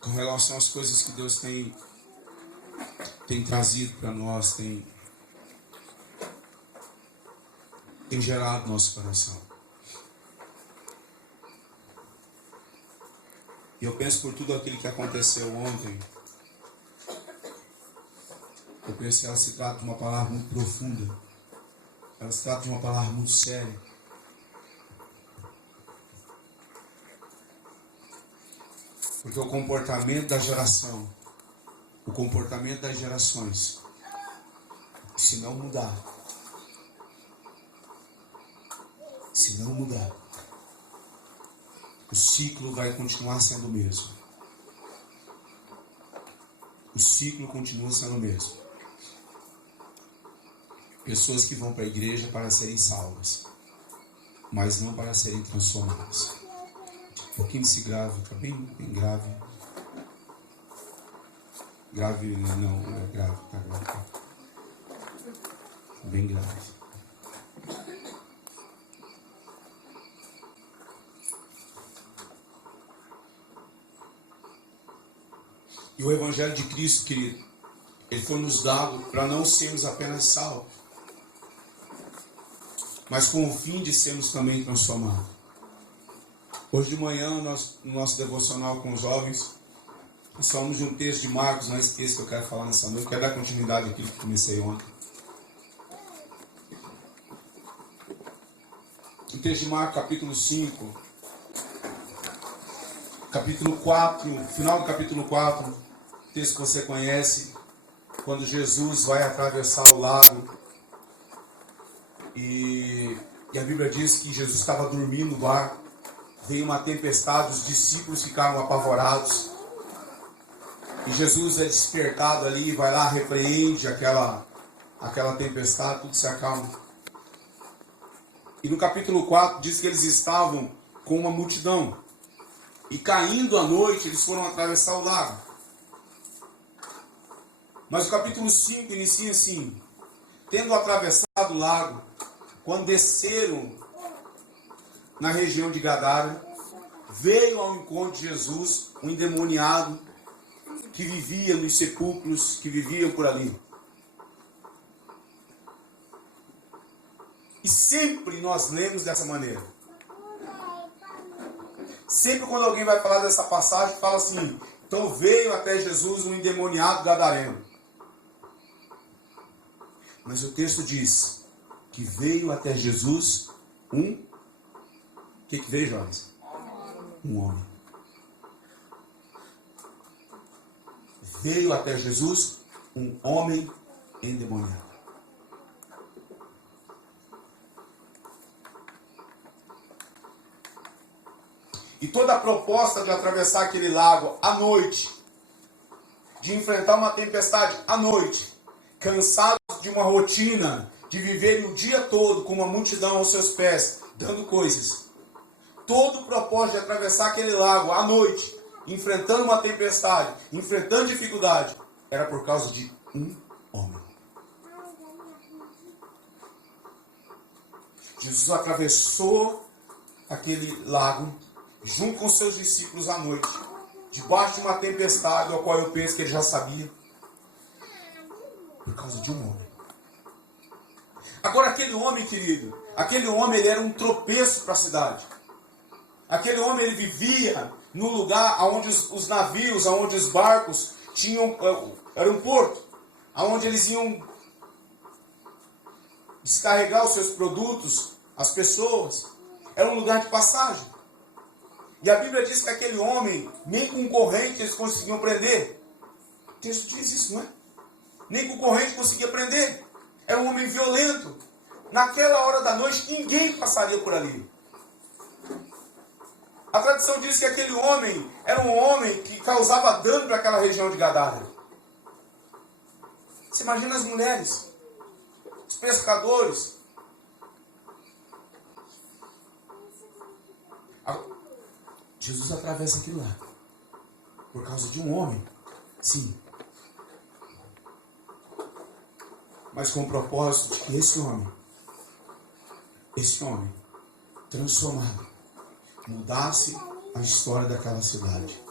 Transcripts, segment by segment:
com relação às coisas que Deus tem trazido para nós, tem gerado no nosso coração. E eu penso por tudo aquilo que aconteceu ontem. Eu penso que ela se trata de uma palavra muito profunda. Ela se trata de uma palavra muito séria. Porque o comportamento da geração, o comportamento das gerações, se não mudar, o ciclo vai continuar sendo o mesmo. O ciclo continua sendo o mesmo. Pessoas que vão para a igreja para serem salvas, mas não para serem transformadas. Um pouquinho desse grave, está bem grave. Grave não, é grave, está grave. Tá. Bem grave. E o Evangelho de Cristo, querido, ele foi nos dado para não sermos apenas salvos, mas com o fim de sermos também transformados. Hoje de manhã, no nosso devocional com os jovens, nós falamos de um texto de Marcos, não esqueça que eu quero falar nessa noite, eu quero dar continuidade àquilo que comecei ontem. O texto de Marcos, capítulo 5, capítulo 4, final do capítulo 4, texto que você conhece, quando Jesus vai atravessar o lago e a Bíblia diz que Jesus estava dormindo no barco, veio uma tempestade, os discípulos ficaram apavorados e Jesus é despertado ali, vai lá, repreende aquela tempestade, tudo se acalma. E no capítulo 4 diz que eles estavam com uma multidão e caindo a noite eles foram atravessar o lago. Mas o capítulo 5 inicia assim: tendo atravessado o lago, quando desceram na região de Gadara, veio ao encontro de Jesus um endemoniado que vivia nos sepulcros, que viviam por ali. E sempre nós lemos dessa maneira. Sempre quando alguém vai falar dessa passagem, fala assim: então veio até Jesus um endemoniado gadareno. Mas o texto diz que veio até Jesus um... O que veio, jovens? Um homem. Veio até Jesus um homem endemoniado. E toda a proposta de atravessar aquele lago à noite, de enfrentar uma tempestade à noite, cansados de uma rotina, de viver o dia todo com uma multidão aos seus pés, dando coisas. Todo o propósito de atravessar aquele lago à noite, enfrentando uma tempestade, enfrentando dificuldade, era por causa de um homem. Jesus atravessou aquele lago junto com seus discípulos à noite, debaixo de uma tempestade, a qual eu penso que ele já sabia, por causa de um homem. Agora aquele homem, querido, ele era um tropeço para a cidade. Aquele homem, ele vivia no lugar onde os navios, onde os barcos tinham, era um porto, onde eles iam descarregar os seus produtos, as pessoas. Era um lugar de passagem. E a Bíblia diz que aquele homem, nem com corrente eles conseguiam prender. O texto diz isso, não é? Nem com corrente conseguia prender. Era um homem violento. Naquela hora da noite, ninguém passaria por ali. A tradição diz que aquele homem era um homem que causava dano para aquela região de Gadara. Você imagina as mulheres, os pescadores. Jesus atravessa aquilo lá por causa de um homem, sim, mas com o propósito de que esse homem transformado, mudasse a história daquela cidade,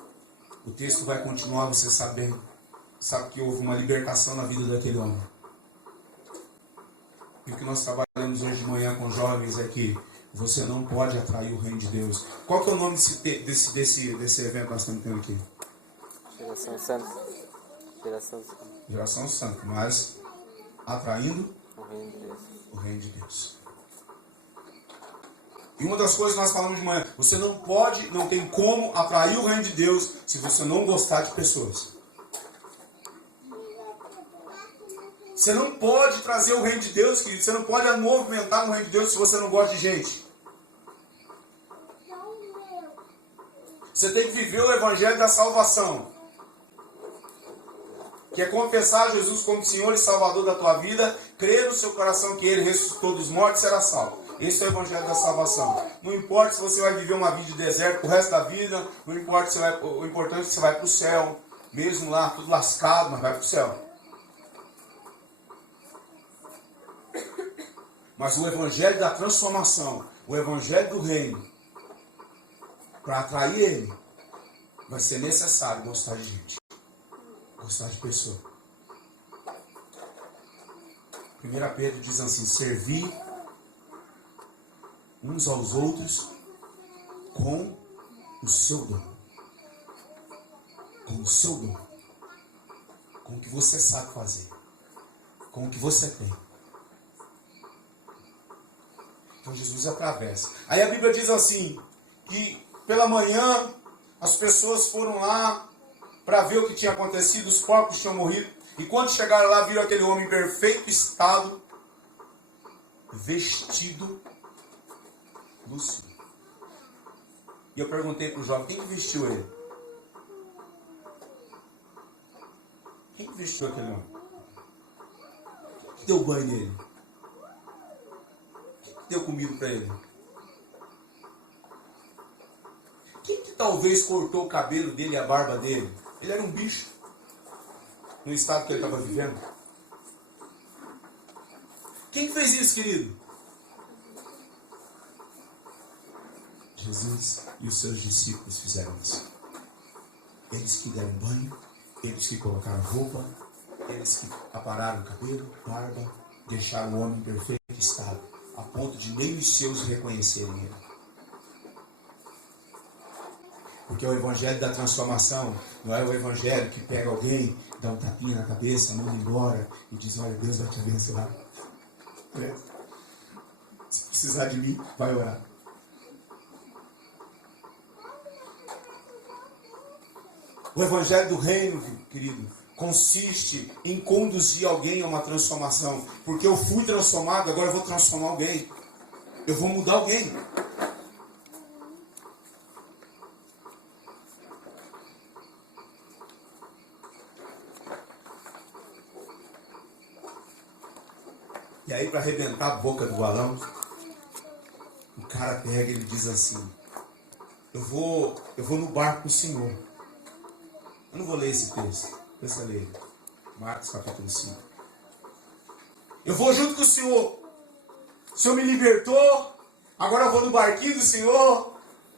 O texto vai continuar, você sabe que houve uma libertação na vida daquele homem. E o que nós trabalhamos hoje de manhã com jovens é que você não pode atrair o reino de Deus. Qual que é o nome desse evento que nós estamos tendo aqui? Geração Santa. Geração Santa. Geração Santa, mas atraindo O reino de Deus. o reino de Deus. E uma das coisas que nós falamos de manhã, você não pode, não tem como atrair o reino de Deus se você não gostar de pessoas. Você não pode trazer o reino de Deus, querido. Você não pode movimentar no reino de Deus se você não gosta de gente. Você tem que viver o evangelho da salvação, que é confessar Jesus como Senhor e Salvador da tua vida, crer no seu coração que Ele ressuscitou dos mortos e será salvo. Esse é o evangelho da salvação. Não importa se você vai viver uma vida de deserto pro resto da vida, não importa se o importante é que você vai para o céu, mesmo lá tudo lascado, mas vai para o céu. Mas o evangelho da transformação, o evangelho do reino, para atrair ele, vai ser necessário gostar de gente, gostar de pessoa. 1 Pedro diz assim: servir uns aos outros com o seu dom. Com o seu dom. Com o que você sabe fazer. Com o que você tem. Então Jesus atravessa. Aí a Bíblia diz assim, que pela manhã as pessoas foram lá para ver o que tinha acontecido, os porcos tinham morrido. E quando chegaram lá, viram aquele homem em perfeito estado, vestido lúcido. E eu perguntei para o jovem, quem que vestiu ele? Quem que vestiu aquele homem? Quem que deu banho nele? Quem que deu comida para ele? Quem que talvez cortou o cabelo dele e a barba dele? Ele era um bicho no estado que ele estava vivendo. Quem que fez isso, querido? Jesus e os seus discípulos fizeram isso. Eles que deram banho, eles que colocaram roupa, eles que apararam o cabelo, barba, deixaram o homem em perfeito estado, a ponto de nem os seus reconhecerem ele. Porque o evangelho da transformação não é o evangelho que pega alguém, dá um tapinha na cabeça, manda embora e diz: olha, Deus vai te abençoar. Se precisar de mim, vai orar. O evangelho do reino, querido, consiste em conduzir alguém a uma transformação. Porque eu fui transformado, agora eu vou transformar alguém. Eu vou mudar alguém. E aí, para arrebentar a boca do balão, o cara pega e ele diz assim: eu vou no barco com o Senhor. Eu não vou ler esse texto. Deixa eu ler. Marcos capítulo 5. Eu vou junto com o Senhor. O Senhor me libertou. Agora eu vou no barquinho do Senhor.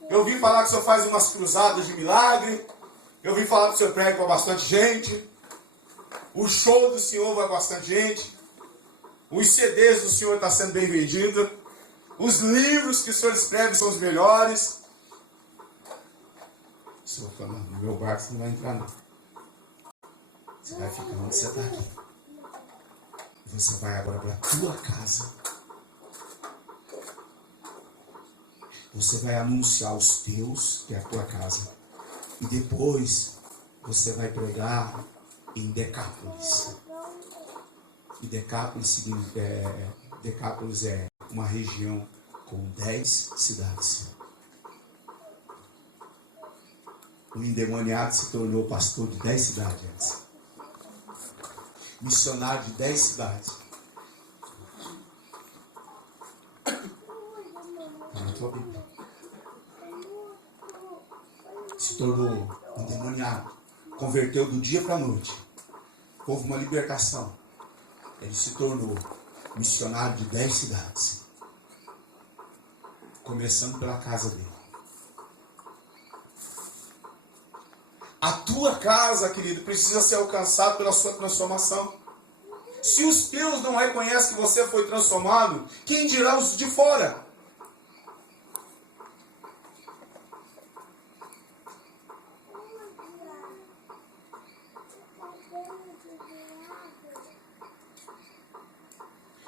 Eu ouvi falar que o Senhor faz umas cruzadas de milagre. Eu ouvi falar que o Senhor prega para bastante gente. O show do Senhor vai bastante gente. Os CDs do Senhor estão sendo bem vendidos. Os livros que o Senhor escreve são os melhores. O Senhor fala: no meu barco você não vai entrar não. Você vai ficar onde você está aqui. Você vai agora para a tua casa. Você vai anunciar os teus, que é a tua casa. E depois você vai pregar em Decápolis. E Decápolis é uma região com 10 cidades. O endemoniado se tornou pastor de 10 cidades antes. Missionário de 10 cidades. Está na tua Bíblia. Se tornou endemoniado. Converteu do dia para a noite. Houve uma libertação. Ele se tornou missionário de 10 cidades. Começando pela casa dele. A tua casa, querido, precisa ser alcançada pela sua transformação. Se os teus não reconhecem que você foi transformado, quem dirá os de fora?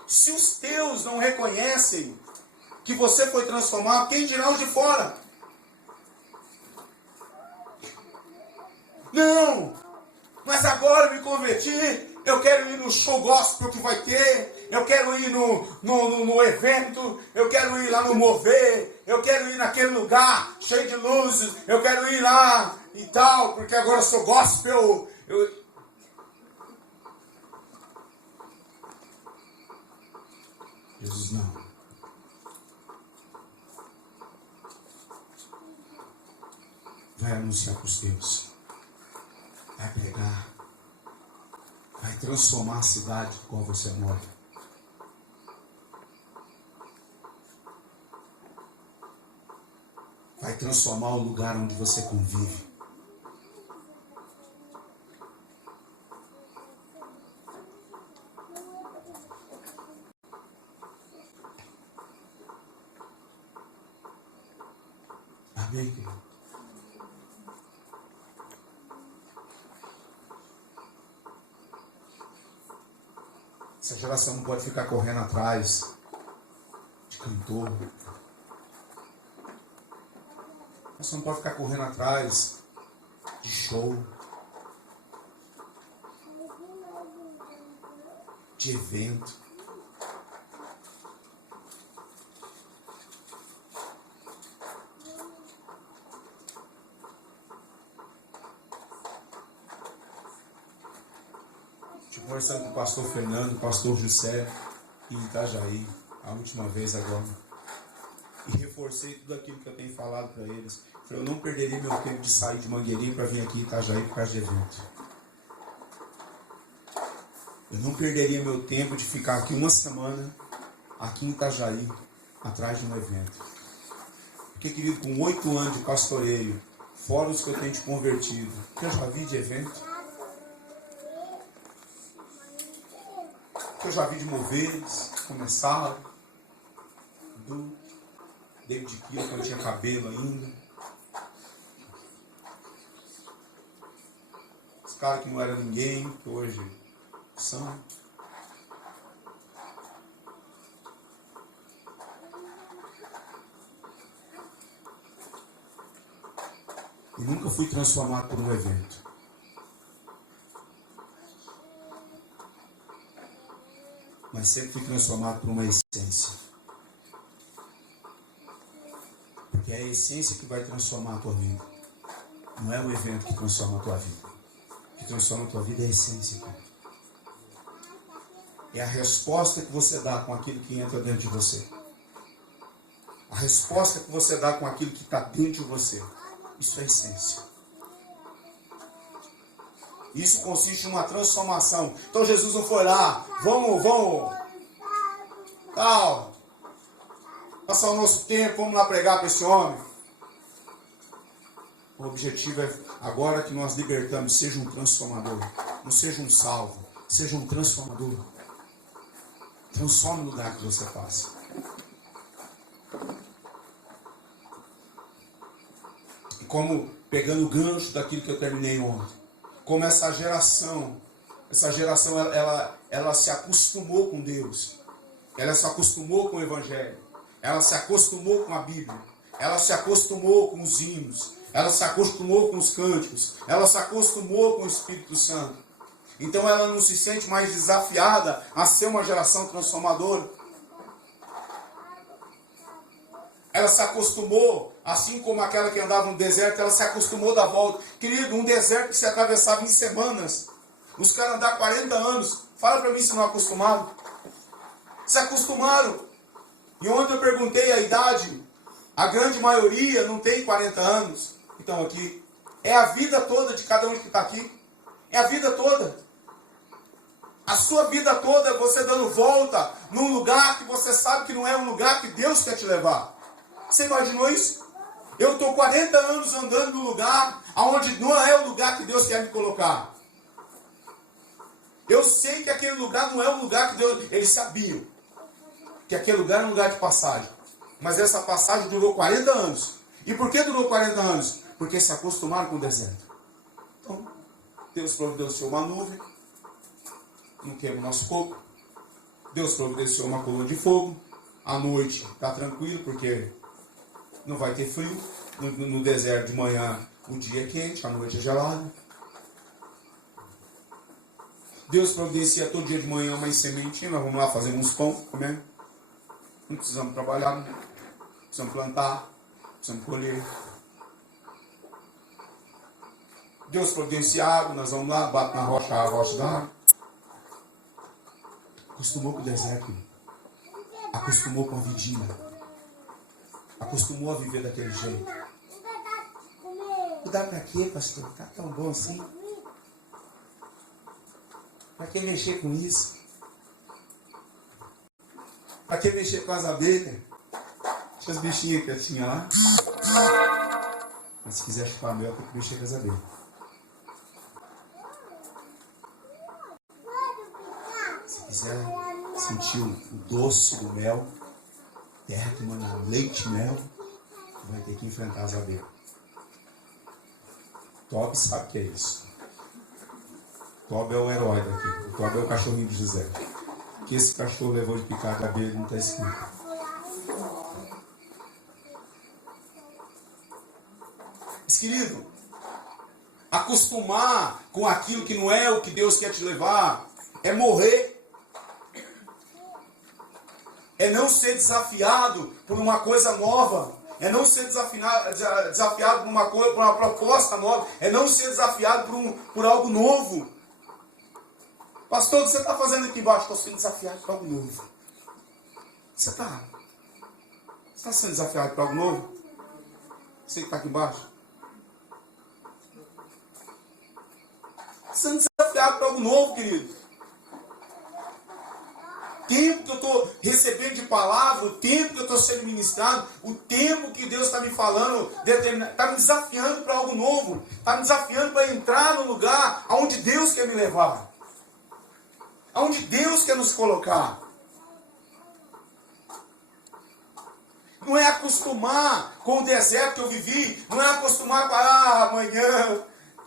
Se os teus não reconhecem que você foi transformado, quem dirá os de fora? Não, mas agora eu me converti, eu quero ir no show gospel que vai ter, eu quero ir no evento, eu quero ir lá no mover, eu quero ir naquele lugar cheio de luzes, eu quero ir lá e tal, porque agora eu sou gospel. Jesus, não. Vai anunciar para os teus. Vai pregar. Vai transformar a cidade com qual você mora. Vai transformar o lugar onde você convive. Amém, querido? Essa geração não pode ficar correndo atrás de cantor. Você não pode ficar correndo atrás de show, de evento. Estive conversando com o pastor Fernando, o pastor José, em Itajaí, a última vez agora. E reforcei tudo aquilo que eu tenho falado para eles. Eu não perderia meu tempo de sair de Mangueirinha para vir aqui em Itajaí por causa de evento. Eu não perderia meu tempo de ficar aqui uma semana, aqui em Itajaí, atrás de um evento. Porque, querido, com 8 anos de pastoreio, fora os que eu tenho te convertido, que eu já vi de evento, que eu já vi de moveres, começaram, do David Kio, quando tinha cabelo ainda. Os caras que não eram ninguém, que hoje são. E nunca fui transformado por um evento. Mas sempre fui transformado por uma essência. Porque é a essência que vai transformar a tua vida. Não é o evento que transforma a tua vida. O que transforma a tua vida é a essência, cara. É a resposta que você dá com aquilo que entra dentro de você. A resposta que você dá com aquilo que está dentro de você. Isso é essência. Isso consiste em uma transformação. Então Jesus não foi lá, vamos, tal, passar o nosso tempo, vamos lá pregar para esse homem. O objetivo é, agora que nós libertamos, seja um transformador, não seja um salvo, seja um transformador. Transforme o lugar que você passa. E como, pegando o gancho daquilo que eu terminei ontem, como essa geração ela se acostumou com Deus, ela se acostumou com o Evangelho, ela se acostumou com a Bíblia, ela se acostumou com os hinos, ela se acostumou com os cânticos, ela se acostumou com o Espírito Santo. Então ela não se sente mais desafiada a ser uma geração transformadora. Ela se acostumou, assim como aquela que andava no deserto, ela se acostumou da volta. Querido, um deserto que se atravessava em semanas. Os caras andaram 40 anos. Fala para mim se não acostumaram. Se acostumaram. E ontem eu perguntei a idade. A grande maioria não tem 40 anos. Então aqui. É a vida toda de cada um que está aqui. É a vida toda. A sua vida toda é você dando volta num lugar que você sabe que não é um lugar que Deus quer te levar. Você imaginou isso? Eu estou 40 anos andando no lugar aonde não é o lugar que Deus quer me colocar. Eu sei que aquele lugar não é o lugar que Deus... Eles sabiam que aquele lugar era um lugar de passagem. Mas essa passagem durou 40 anos. E por que durou 40 anos? Porque se acostumaram com o deserto. Então, Deus providenciou uma nuvem, não queima o nosso corpo. Deus providenciou uma coluna de fogo. À noite está tranquilo, porque não vai ter frio. No deserto de manhã o dia é quente, a noite é gelada. Deus providencia todo dia de manhã uma sementinha. Nós vamos lá fazer uns pão, comer. Não precisamos trabalhar, não precisamos plantar, precisamos colher. Deus providencia água, nós vamos lá, bate na rocha, a rocha dá água. Acostumou com o deserto. Acostumou com a vidinha. Acostumou a viver daquele jeito. Mudar pra quê, pastor? Tá tão bom assim. Pra que mexer com isso? Pra que mexer com as abelhas? Deixa as bichinhas que eu tinha lá. Mas se quiser chupar mel, tem que mexer com as abelhas. Se quiser sentir o doce do mel, terra que manda leite e mel, vai ter que enfrentar as abelhas. Tob sabe o que é isso. Tob é o herói daqui. O Tob é o cachorrinho de José. O que esse cachorro levou de picada de abelha não está escrito. Mas, querido, acostumar com aquilo que não é o que Deus quer te levar é morrer. É não ser desafiado por uma coisa nova. É não ser desafiado por uma coisa, por uma proposta nova. É não ser desafiado por algo novo. Pastor, o que você está fazendo aqui embaixo? Estou sendo desafiado por algo novo. Você está sendo desafiado por algo novo? Você que está aqui embaixo? Sendo desafiado por algo novo, querido. O tempo que eu estou recebendo de palavra, o tempo que eu estou sendo ministrado, o tempo que Deus está me falando, está me desafiando para algo novo, está me desafiando para entrar no lugar aonde Deus quer me levar, aonde Deus quer nos colocar. Não é acostumar com o deserto que eu vivi, não é acostumar com amanhã,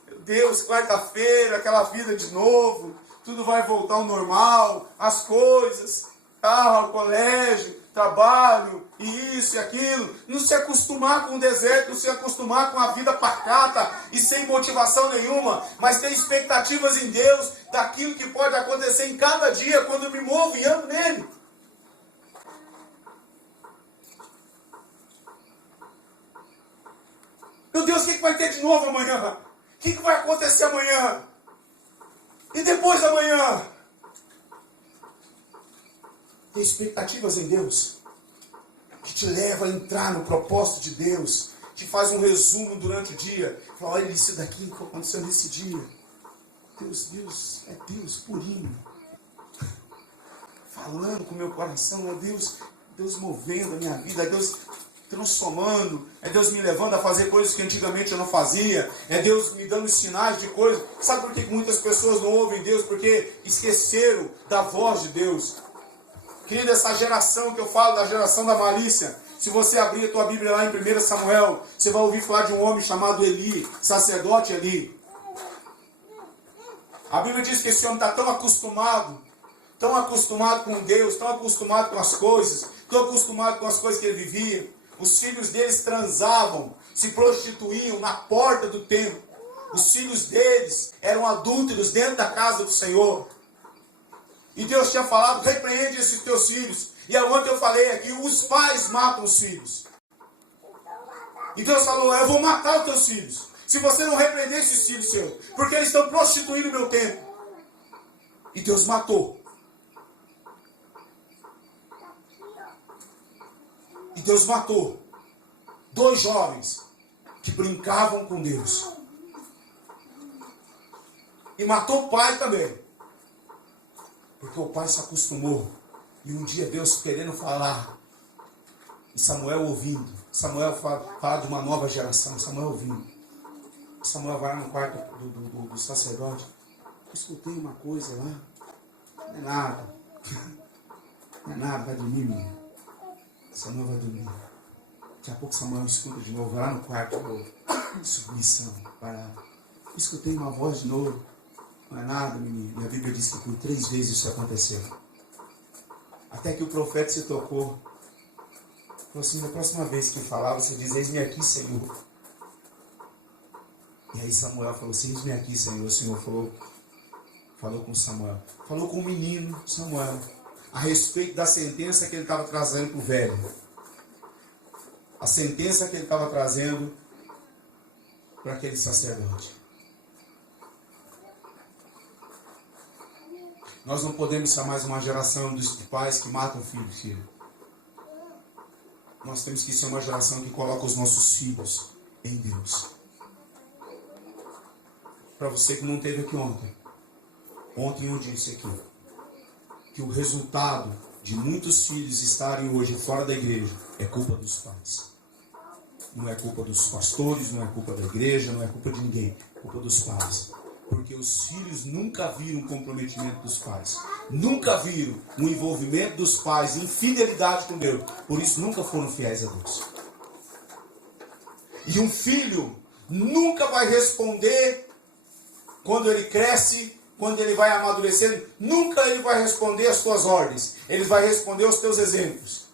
meu Deus, quarta-feira, aquela vida de novo. Tudo vai voltar ao normal, as coisas, carro, colégio, trabalho, e isso e aquilo. Não se acostumar com o deserto, não se acostumar com a vida pacata e sem motivação nenhuma, mas ter expectativas em Deus, daquilo que pode acontecer em cada dia, quando eu me movo e ando nele. Meu Deus, o que vai ter de novo amanhã? O que vai acontecer amanhã? E depois da manhã? Tem expectativas em Deus que te leva a entrar no propósito de Deus, te faz um resumo durante o dia. Fala, olha isso daqui que aconteceu nesse dia. Deus, é Deus purinho. Falando com o meu coração, é Deus movendo a minha vida, é Deus transformando, é Deus me levando a fazer coisas que antigamente eu não fazia, é Deus me dando sinais de coisas. Sabe por que muitas pessoas não ouvem Deus? Porque esqueceram da voz de Deus. Querido, essa geração que eu falo, da geração da malícia, se você abrir a tua Bíblia lá em 1 Samuel, você vai ouvir falar de um homem chamado Eli, sacerdote Eli. A Bíblia diz que esse homem está tão acostumado com Deus, tão acostumado com as coisas, tão acostumado com as coisas que ele vivia. Os filhos deles transavam, se prostituíam na porta do templo. Os filhos deles eram adúlteros dentro da casa do Senhor. E Deus tinha falado, repreende esses teus filhos. E ontem eu falei aqui, os pais matam os filhos. E Deus falou, eu vou matar os teus filhos, se você não repreender esses filhos seus, porque eles estão prostituindo o meu templo. E Deus matou. E Deus matou 2 jovens que brincavam com Deus. E matou o pai também. Porque o pai se acostumou. E um dia Deus querendo falar. E Samuel ouvindo. Samuel fala de uma nova geração. Samuel ouvindo. Samuel vai no quarto do sacerdote. Eu escutei uma coisa lá. Não é nada. Não é nada, vai dormir, menina. Samuel vai dormir. Daqui a pouco Samuel escuta de novo, vai lá no quarto, submissão, parado. Eu escutei uma voz de novo. Não é nada, menino. E a Bíblia diz que por 3 vezes isso aconteceu. Até que o profeta se tocou. Falou assim, na próxima vez que falar, você diz, eis-me aqui, Senhor. E aí Samuel falou assim, eis-me aqui, Senhor. O Senhor falou com Samuel. Falou com o menino Samuel. A respeito da sentença que ele estava trazendo para o velho. A sentença que ele estava trazendo para aquele sacerdote. Nós não podemos ser mais uma geração de pais que matam filho. Nós temos que ser uma geração que coloca os nossos filhos em Deus. Para você que não esteve aqui ontem eu disse aqui, que o resultado de muitos filhos estarem hoje fora da igreja é culpa dos pais. Não é culpa dos pastores, não é culpa da igreja, não é culpa de ninguém, é culpa dos pais. Porque os filhos nunca viram o comprometimento dos pais. Nunca viram o envolvimento dos pais em fidelidade com Deus. Por isso nunca foram fiéis a Deus. E um filho nunca vai responder quando ele cresce, quando ele vai amadurecendo. Nunca ele vai responder às tuas ordens. Ele vai responder aos teus exemplos.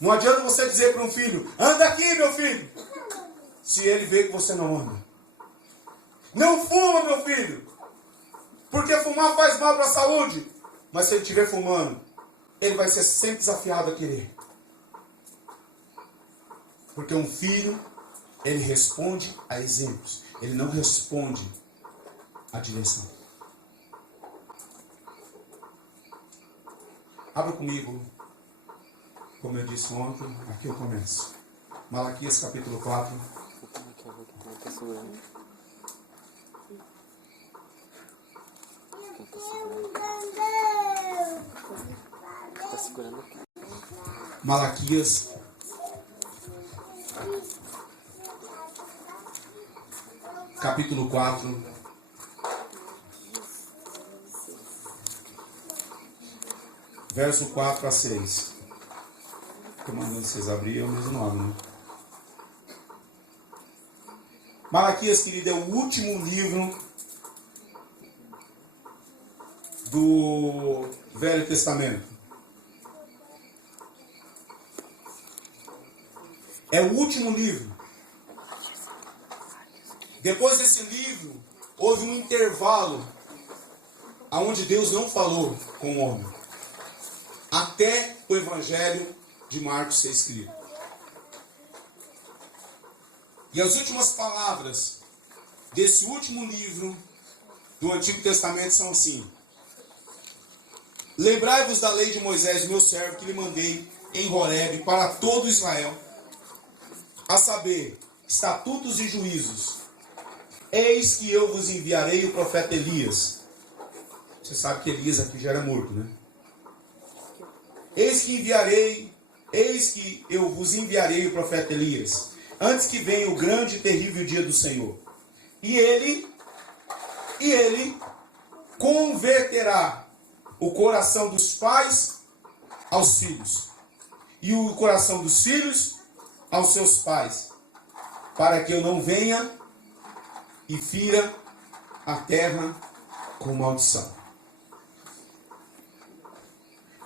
Não adianta você dizer para um filho, anda aqui meu filho, se ele vê que você não anda. Não fuma, meu filho, porque fumar faz mal para a saúde. Mas se ele estiver fumando, ele vai ser sempre desafiado a querer. Porque um filho, ele responde a exemplos. Ele não responde a direção. Abra comigo, como eu disse ontem, aqui eu começo. Malaquias capítulo 4. Tá segurando aqui. Malaquias capítulo 4, verso 4 a 6. Estou mandando vocês abrir, eu mesmo não abro, né? Malaquias, querido, é o último livro do Velho Testamento. É o último livro. Depois desse livro, houve um intervalo onde Deus não falou com o homem. Até o Evangelho de Marcos ser escrito. E as últimas palavras desse último livro do Antigo Testamento são assim: lembrai-vos da lei de Moisés, meu servo, que lhe mandei em Horebe para todo Israel, a saber, estatutos e juízos. Eis que eu vos enviarei o profeta Elias. Você sabe que Elias aqui já era morto, né? Eis que eu vos enviarei o profeta Elias, antes que venha o grande e terrível dia do Senhor. E ele converterá o coração dos pais aos filhos, e o coração dos filhos aos seus pais, para que eu não venha e fira a terra com maldição.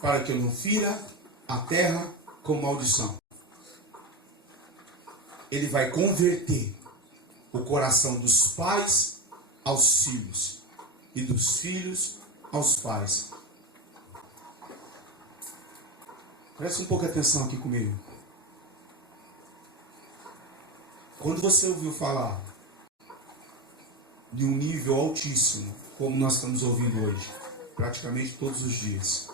Para que eu não fira a terra com maldição. Ele vai converter o coração dos pais aos filhos e dos filhos aos pais. Preste um pouco de atenção aqui comigo. Quando você ouviu falar de um nível altíssimo, como nós estamos ouvindo hoje, praticamente todos os dias,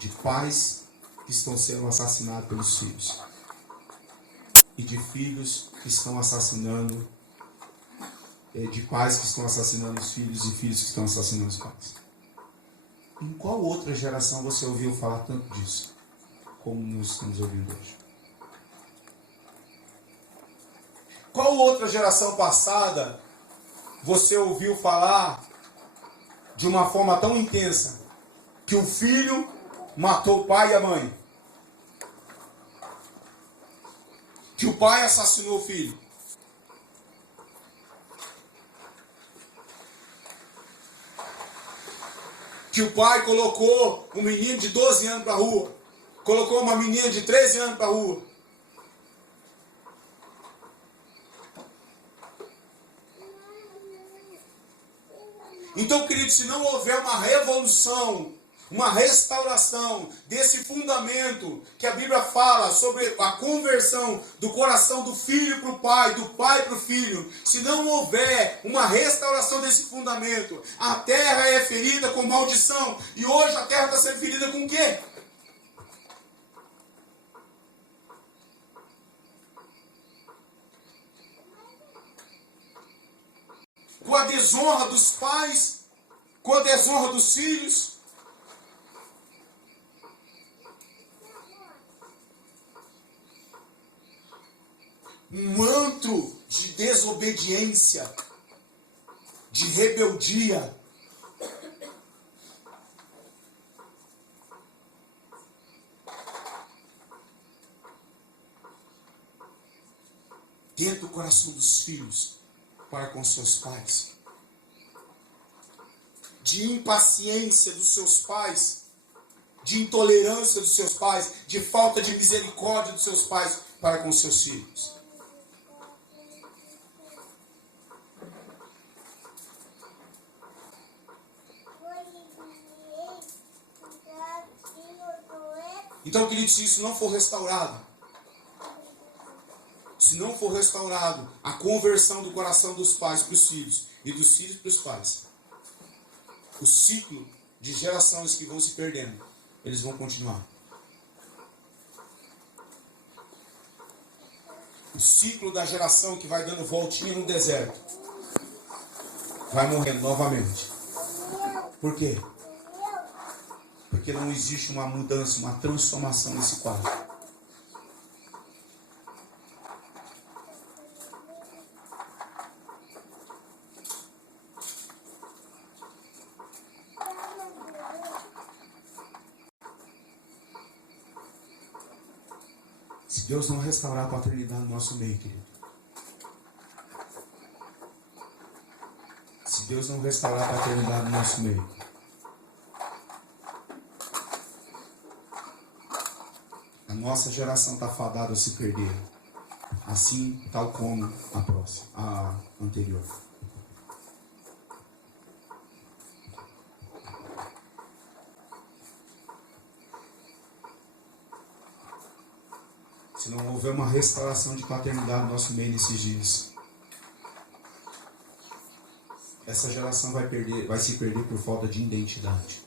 de pais que estão sendo assassinados pelos filhos, e de filhos que estão assassinando, de pais que estão assassinando os filhos e filhos que estão assassinando os pais. Em qual outra geração você ouviu falar tanto disso, como nós estamos ouvindo hoje? Qual outra geração passada você ouviu falar de uma forma tão intensa que o filho matou o pai e a mãe? Que o pai assassinou o filho? Que o pai colocou um menino de 12 anos para a rua, colocou uma menina de 13 anos para a rua. Então, querido, se não houver uma revolução, uma restauração desse fundamento que a Bíblia fala sobre a conversão do coração do filho para o pai, do pai para o filho, se não houver uma restauração desse fundamento, a terra é ferida com maldição. E hoje a terra está sendo ferida com o quê? Com a desonra dos pais, com a desonra dos filhos. Um antro de desobediência, de rebeldia. Dentro do coração dos filhos, para com seus pais. De impaciência dos seus pais, de intolerância dos seus pais, de falta de misericórdia dos seus pais para com seus filhos. Então, queridos, se isso não for restaurado, se não for restaurado a conversão do coração dos pais para os filhos e dos filhos para os pais, o ciclo de gerações que vão se perdendo, eles vão continuar. O ciclo da geração que vai dando voltinha no deserto vai morrendo novamente. Por quê? Porque não existe uma mudança, uma transformação nesse quadro. Se Deus não restaurar a paternidade no nosso meio, querido. Se Deus não restaurar a paternidade no nosso meio, a nossa geração está fadada a se perder. Assim, tal como a próxima, a anterior. Se não houver uma restauração de paternidade no nosso meio nesses dias, essa geração vai se perder por falta de identidade.